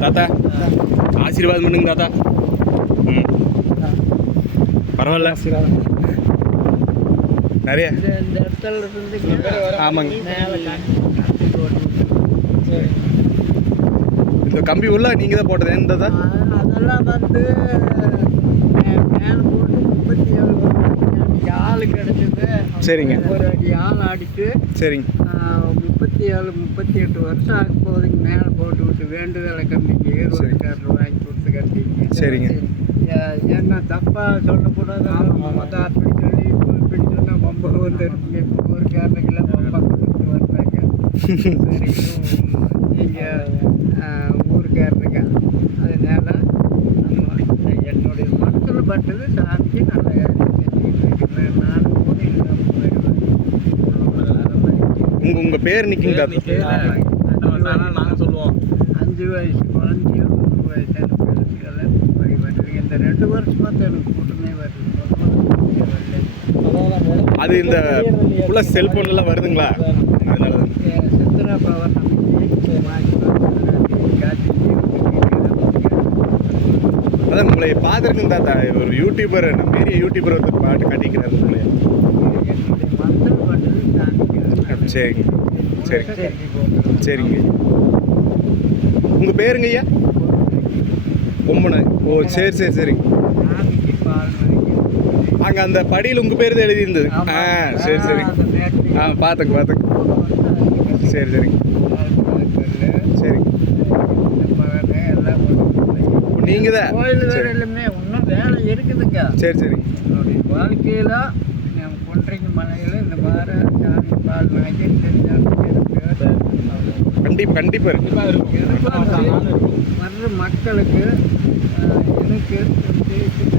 தாத்தா. ஆசீர்வாதம் பண்ணுங்க தாத்தா. ம். பரவாயில்ல. நிறைய. இந்த இடத்துல இருந்து ஆமாங்க. இந்த கம்பி உள்ள நீங்கள் தான் போட்டது ஏன் தாத்தா? அதெல்லாம் வந்து மே- மேல போட்டு முப்பத்தி ஏழு வருஷம் அன்னைக்கு ஆள் கிடைச்சது சரிங்க. ஒரு அடி ஆள் அடிச்சு சரிங்க. முப்பத்தி ஏழு முப்பத்தி எட்டு வருஷம் ஆகும் போதுங்க மேலே போட்டு விட்டு வேண்டுதலை கம்பிங்க ஈரோடுக்காரர் வாங்கி கொடுத்து கட்டிங்க சரிங்க. ஏன்னா தப்பாக சொல்லக்கூடாது மொதல் அப்படி சொல்லி இப்போ இப்படி சொன்னால் ரொம்ப வந்து இருக்குங்க இப்போ ஊருக்காரனுக்கெல்லாம் ரொம்ப கொடுத்து வர்றாங்க. சரி நீங்கள் ஊருக்காரனுங்க அதனால உங்கள் பேர் நிற்குங்க நாங்கள் சொல்லுவோம். அஞ்சு வயசு குழந்தையும் மூணு வயசான பிள்ளைகளை போய் வருது இந்த ரெண்டு வருஷமாக எனக்கு கூட்டமே வருது அது இந்த உள்ள செல்ஃபோன்லாம் வருதுங்களா? அதனால சித்ரா பவர் அதான் உங்களை பார்த்துருக்குங்க தாத்தா. ஒரு யூடியூபர் நம்ம பெரிய யூடியூபர் வந்து பாட்டு காட்டிக்கிறாரு உங்களை. சரிங்க. சரி சரிங்க. உங்கள் பேருங்க ஐயா? பொம்மனை. ஓ சரி சரி சரி சாமிக்கு பால் வாங்கி அங்கே அந்த படியில் உங்கள் பேர் தான் எழுதியிருந்தது. ஆ சரி சரி. ஆ பார்த்துங்க பார்த்துங்க சரி சரிங்க. சரி. நீங்கள் தான். சரி. சரி சரிங்க. ஒன்றைக்கு மலையில் இந்த மாதிரி சாமி பால் வாங்கி கண்டிப்பாக கண்டிப்பாக இருக்கு. வர்ற மக்களுக்கு எனக்கு தேசிய